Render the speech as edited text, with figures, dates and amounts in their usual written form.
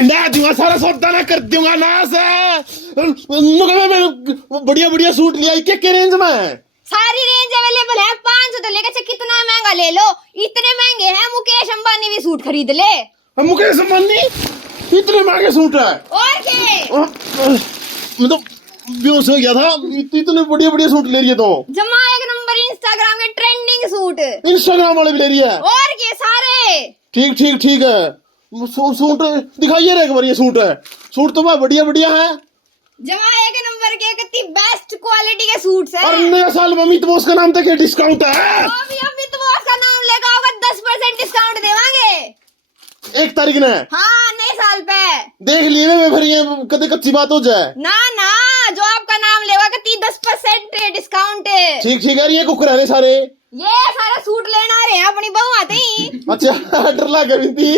खिंडा दूंगा, सारा सौदा ना कर दूंगा ना से। बढ़िया बढ़िया सूट लिया, क्या रेंज में है? सारी रेंज अवेलेबल है, 500 तो लेकर कितना महंगा ले लो, इतने महंगे हैं मुकेश अंबानी भी सूट खरीद ले। मुकेश अंबानी इतने महंगे सूट है? और क्या, मतलब बेहोश हो गया था, इतने बढ़िया बढ़िया सूट ले रही है तो। जमा एक नंबर इंस्टाग्राम के ट्रेंडिंग सूट, इंस्टाग्राम वाले भी ले रही है? और क्या सारे। ठीक ठीक ठीक है। सूट दिखाइए रे एक बार, ये सूट है, सूट तो बहुत बढ़िया बढ़िया है। जमा एक नंबर के कितनी बेस्ट क्वालिटी के सूट्स हैं। और नया साल मम्मी तो उसका नाम तक डिस्काउंट है। अभी तो उसका नाम लेगा होगा, 10% डिस्काउंट देवांगे 1 तारीख ने। हाँ, नए साल पे देख लिए मैं, फिर ये कदे कच्ची बात हो जाए ना ना, जो आपका नाम लेगा कि 10% डिस्काउंट। ठीक ठीक है। ये कुकर है सारे, ये सारा सूट लेना रहे हैं अपनी बहू आते ही। अच्छा डर लग गई थी।